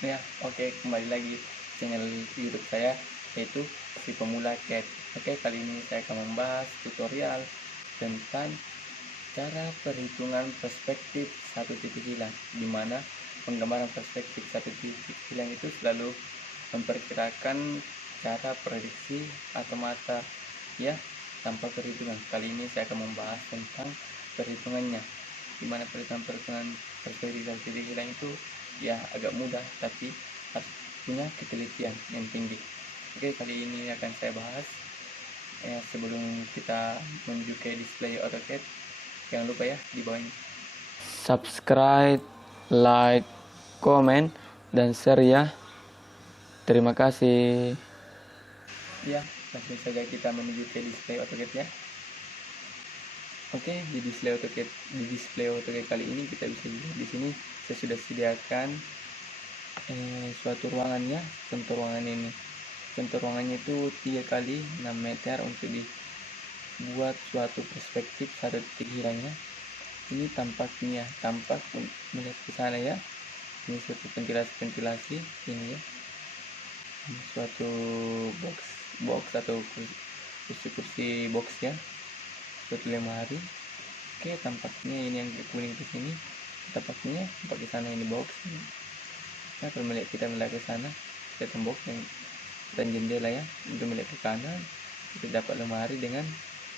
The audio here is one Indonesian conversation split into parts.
Ya, oke, kembali lagi channel YouTube saya, yaitu si pemula CAD. Oke, kali ini saya akan membahas tutorial tentang cara perhitungan perspektif satu titik hilang, di mana penggambaran perspektif satu titik hilang itu selalu memperkirakan cara prediksi atau mata ya tanpa perhitungan. Kali ini saya akan membahas tentang perhitungannya, di mana perhitungan perspektif satu titik hilang itu ya agak mudah, tapi harus punya ketelitian yang tinggi. Oke, kali ini akan saya bahas. Sebelum kita menuju ke display AutoCAD, jangan lupa ya di bawah ini subscribe, like, komen, dan share ya. Terima kasih. Ya, langsung saja kita menuju ke display AutoCAD ya. Oke, di display AutoCAD kali ini kita bisa lihat di sini saya sudah sediakan suatu ruangan ya. Contoh ruangan ini. Contoh ruangannya itu 3 kali 6 meter untuk dibuat suatu perspektif satu titik hilangnya. Ini tampak melihat ke sana ya. Ini suatu ventilasi ini ya. Ini suatu box atau kursi box ya. Suatu lemari. Oke, tampaknya ini yang kuning di sini. Tampaknya di sana ini box. Nah, kalau kita melihat ke sana, kita box yang dan jendela ya. Untuk melihat ke kanan, kita dapat lemari dengan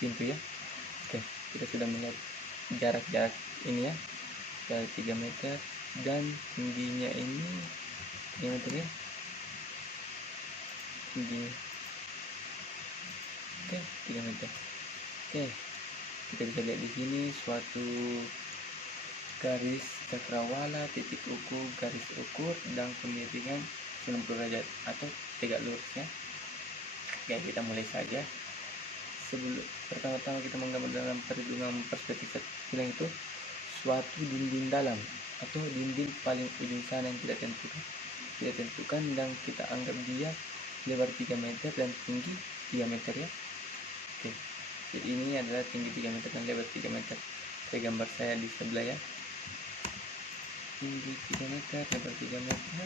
pintu ya. Oke, kita sudah melihat jarak ini ya, jarak 3 meter, dan tingginya ini 3 meter ya, tingginya. Oke, 3 meter. Oke, kita bisa lihat di sini suatu garis cakrawala, titik ukur, garis ukur, dan kemiringan 90 derajat atau tegak lurus ya. Oke, kita mulai saja. Pertama-tama kita menggambar dalam perhitungan perspektif hilang itu suatu dinding dalam atau dinding paling ujung sana yang kita tentukan dan kita anggap dia lebar 3 meter dan tinggi 3 meter ya. Oke, jadi ini adalah tinggi 3 meter dan lebar 3 meter. Saya gambar saya di sebelah ya, tinggi 3 meter, lebar 3 meter.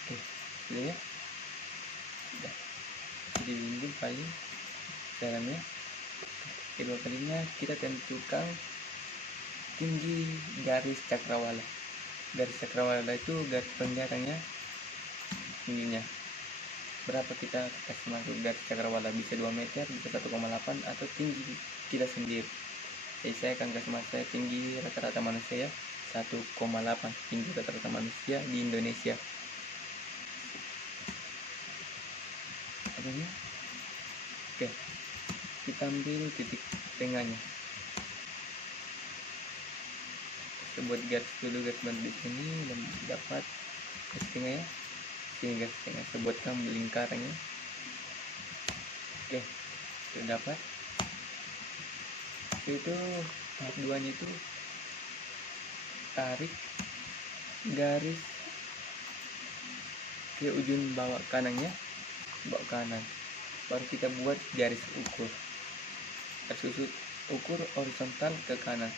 Oke, sudah ya, sudah. Jadi dinding paling dalamnya. Kedua kalinya kita tentukan tinggi garis cakrawala. Garis cakrawala itu garis penjaranya, tingginya berapa kita kasih masuk garis cakrawala, bisa 2 meter, bisa 1,8 atau tinggi kita sendiri. Jadi saya akan kasih masuk saya tinggi rata-rata manusia ya, 1,8 tinggi rata-rata manusia di Indonesia. Oke, kita ambil titik tengahnya. Kita buat garis dulu, garis bantu di sini dan dapat garis tengah ya. Sini garis tengah, saya buatkan lingkarannya. Oke, sudah dapat. Itu tahap 2 nya itu tarik garis ke ujung bawah kanannya, bawah kanan. Baru kita buat garis ukur. Garis ukur horizontal ke kanan.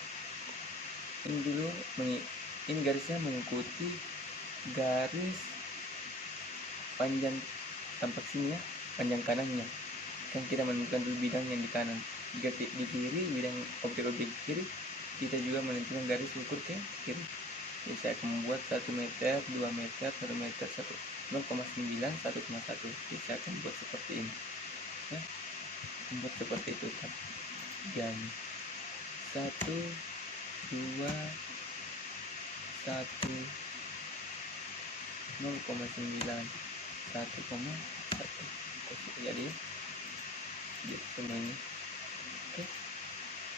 Ini dulu, ini garisnya mengikuti garis panjang tampak sini ya, panjang kanannya. Kan kita menentukan dulu bidang yang di kanan. Jika di kiri, bidang objek-objek kiri, kita juga menentukan garis ukur ke kiri. Jadi saya akan membuat 1 meter, 2 meter, 1 meter, 0,9, 1,1. Jadi saya akan buat seperti ini ya. Membuat seperti itu kan. Dan 1, 2, 1, 0,9, 1,1. Jadi semuanya.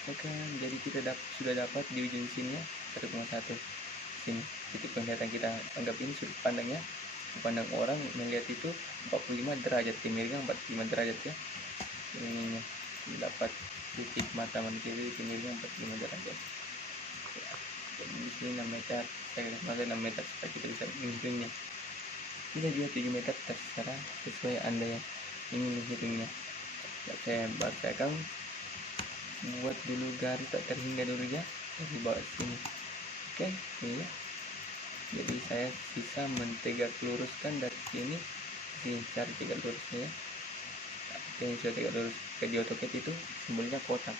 Oke, jadi kita sudah dapat di ujung sini ya, 1,1. Sini titik penglihatan kita, anggap ini sudut pandangnya. Pandang orang melihat itu 45 derajat, kemiringan 45 derajat ya. Ini dapat titik mata manusia itu kemiringan 45 derajat. Jadi di sini 6 meter, saya kasih 6 meter supaya kita bisa menghitungnya. Ini juga 7 meter, terserah sesuai Anda yang ingin menghitungnya. Saya akan buat dulu garis tak terhingga dulu ya dari bawah sini. Oke, ini ya. Jadi saya sisa mentegak luruskan dari sini cari tegak lurusnya ya. Yang sudah tegak lurus ke di AutoCAD itu simbolnya kotak.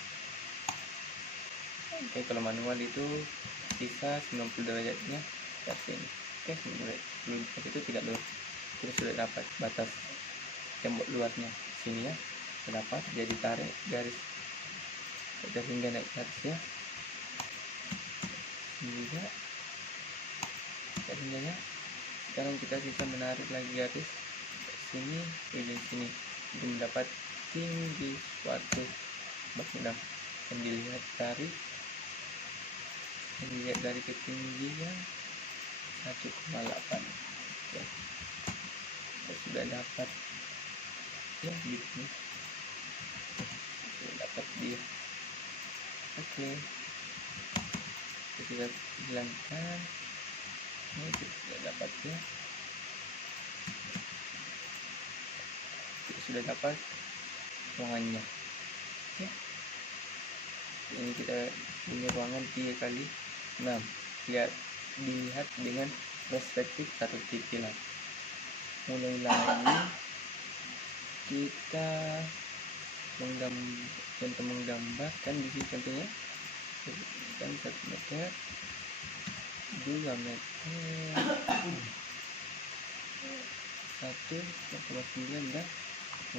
Oke, kalau manual itu sisa 90 derajatnya dari sini. Oke, 90 derajat itu tidak lurus. Kita sudah dapat batas tembok luarnya sini ya, sudah dapat. Jadi tarik garis hingga naik garis ya, ini juga hingga. Sekarang kita bisa menarik lagi garis sini ujung sini untuk mendapat tinggi suatu bangunan. Dan dilihat dari ketinggian 1,8. Ya, kita sudah dapat ya gitu, sudah dapat dia. Oke, kita sudah hilangkan ini, kita sudah dapat ya, kita sudah dapat ruangannya ya. Ini kita punya ruangan 3x6. Dilihat dengan perspektif 1 titik. Mulai lagi kita menggambarkan di sini contohnya kan 1 meter, 2 meter, 1,9 dan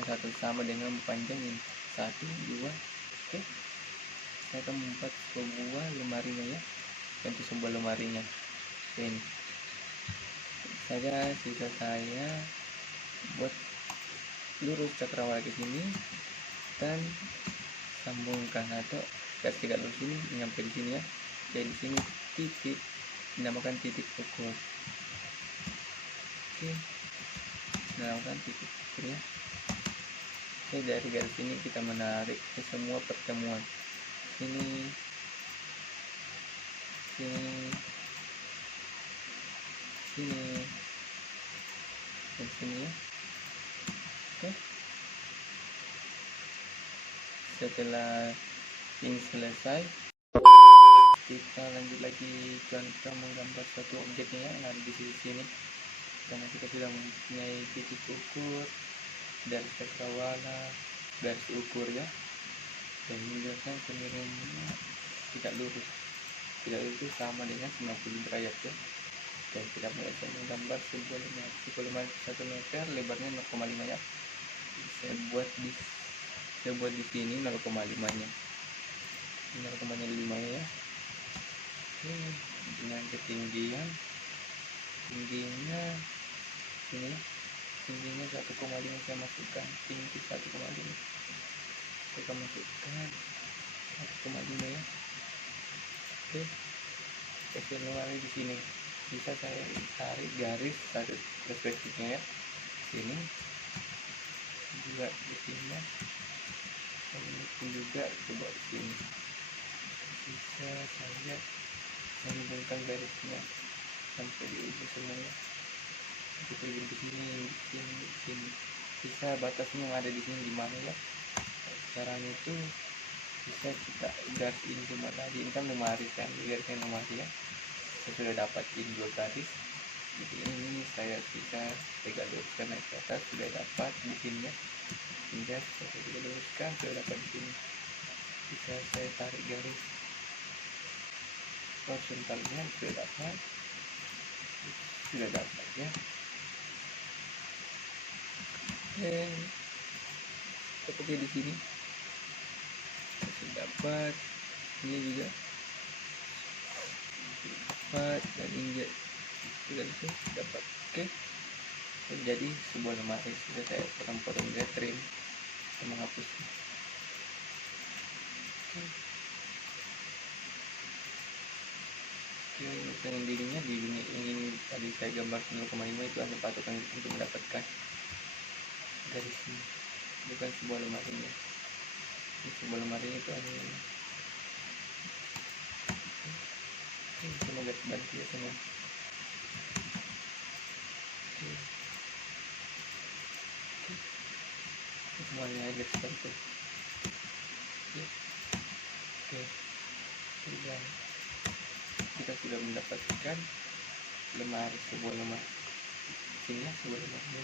1 sama dengan panjang ini 1, 2. Oke, saya akan membuat sebuah lemarinya ya, ganti sebuah lemarinya ini saja. Sisa saya buat lurus cakrawala ke sini dan sambungkan atau garis tegak lurus ini nyampe di sini ya. Jadi di sini titik dinamakan titik ukur. Oke, dinamakan titik ukur ya. Oke, dari garis ini kita menarik ke semua pertemuan sini, sini, sini, dan sini ya. Oke, setelah ini selesai, kita lanjut lagi contoh menggambar suatu objeknya yang ada di sini. Karena kita sudah mempunyai titik ukur dari cakrawala, garis ukur ya, dan menjelaskan kemiringannya tidak lurus. Tidak lurus itu sama dengan 90 derajat ya. Dan kita mulai menggambar sebuah lemari 1 meter, lebarnya 0,5 ya. Saya buat di sini 0,5-nya. 0,5 ya. Oke, dengan ketinggian tingginya ini ya. Tingginya 1,5 saya masukkan, tinggi 1,5 saya akan masukkan 1,5 ya. Oke, kasih lemari di sini. Bisa saya tarik garis satu perspektifnya ya, sini juga di sini ya, dan ini juga coba di sini. Bisa saya menghubungkan garisnya sampai di ujung semuanya. Kita ujung di sini. Bisa batasnya yang ada di sini di mana ya. Caranya itu bisa kita garis ini cuma tadi, ini kan lemari kan, garisnya lemari ya. Saya sudah dapat ini 2 garis. Jadi ini saya bisa tegak luruskan naik ke atas, sudah dapat di sini ya. Hingga saya tegak luruskan, sudah dapat di sini. Bisa saya tarik garis horizontalnya, sudah dapat ya. Dan seperti di sini sudah dapat, ini juga dapat, dan ini juga dapat. Oke, jadi sebuah lemari sudah saya potong-potong dia, trim dan menghapus. Oke, untuk yang dindingnya ini tadi saya gambar 0,5 itu hanya patokan untuk mendapatkan garis ini, bukan sebuah lemarinya. Ini sebuah lemarinya itu hanya ini. Oke, semoga bantu ya semua. Semuanya aja seperti itu. Oke, kita sudah mendapatkan lemari, sebuah lemari. Sini ya, sebuah lemari.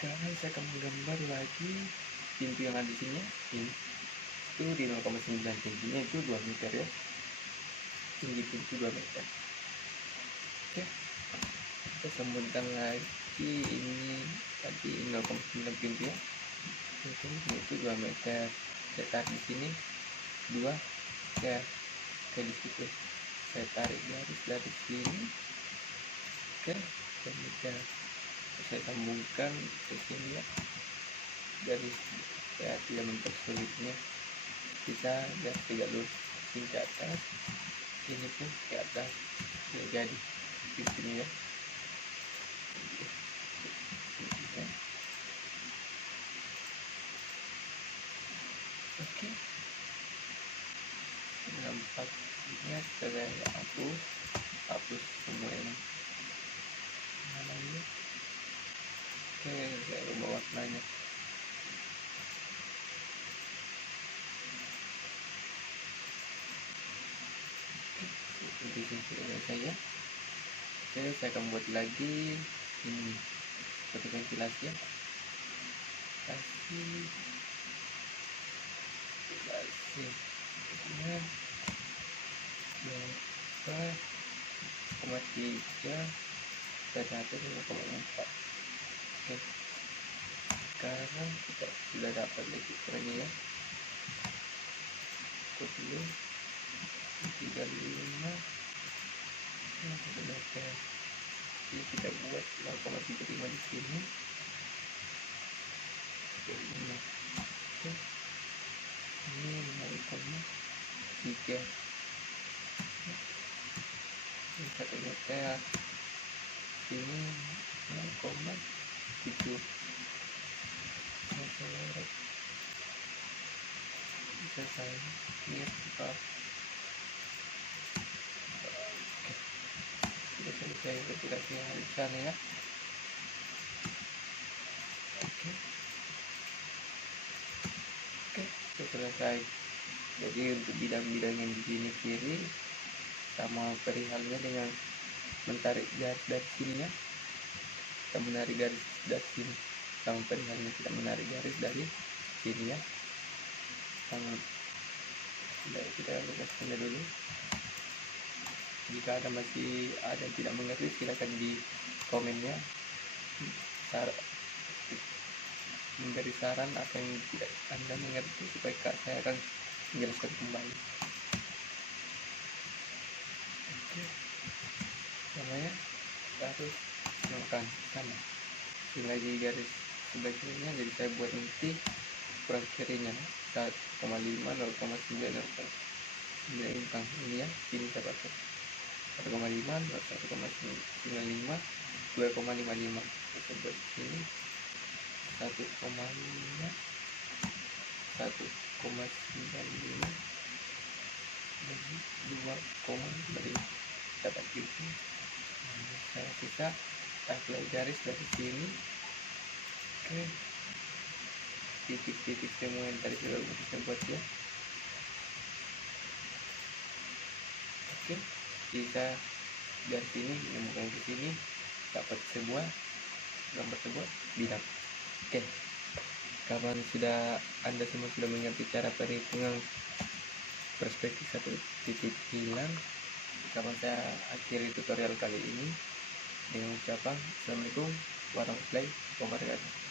Sekarang saya akan menggambar lagi pintu yang ada di sini ya. Ini itu di 0,9, tingginya itu 2 meter ya. Tinggi pintu 2 meter. Oke, kita sambungkan lagi ini tadi 0,9 pintu ya. Itu 2 meter. Saya tarik di sini 2 ke di situ. Saya tarik garis dari sini ke meter. Saya sambungkan ke sini ya. Garis ya, tidak mempersulitnya. Bisa garis tegak lurus ini ke atas, ini pun ke atas. Ya, jadi di sini ya. Oke, nampaknya saya hapus semua ini namanya. Oke, saya ubah warnanya. Seperti ini saya. Oke, saya akan buat lagi ini seperti ventilasi ya. Kasih dengan 4,3 dan 1,4. Oke, sekarang kita sudah dapat lagi ukurannya ya. 35 meter. Jadi kita buat 0,35 di sini. Oke, ini. Oke. Ini 0,3. Ini 1 meter. Ini 0,7. Bisa saya lihat juga. Oke, sudah selesai ventilasinya di sana ya. Oke, sudah selesai. Jadi untuk bidang-bidang yang di sini kiri sama perihalnya dengan menarik garis dari sini ya. Kita menarik garis dari sini sama perihalnya, kita menarik garis dari sini ya. Kita lepaskan dulu. Jika masih ada yang tidak mengerti, silakan di komennya memberi saran apa yang tidak Anda mengerti supaya saya akan menjelaskan kembali. Oke, namanya harus melakukan sama. Ini lagi garis sebelah kirinya, jadi saya buat nanti ukuran kirinya 1,5, 0,9, 0,9 ini ya. Ini saya pakai 1,5, 1,95, 2,55. Kita buat sini 1,5, 1,95 dan 2,5 dapat gitu. Saya bisa tarik garis dari sini ke titik-titik semua yang tadi sudah kita buat ya. Oke, bisa dari sini menemukan ke sini dapat sebuah gambar sebuah bidang. Oke, kapan Anda semua sudah mengerti cara perhitungan perspektif 1.9, kapan saya akhiri tutorial kali ini dengan ucapan Assalamualaikum warahmatullahi wabarakatuh.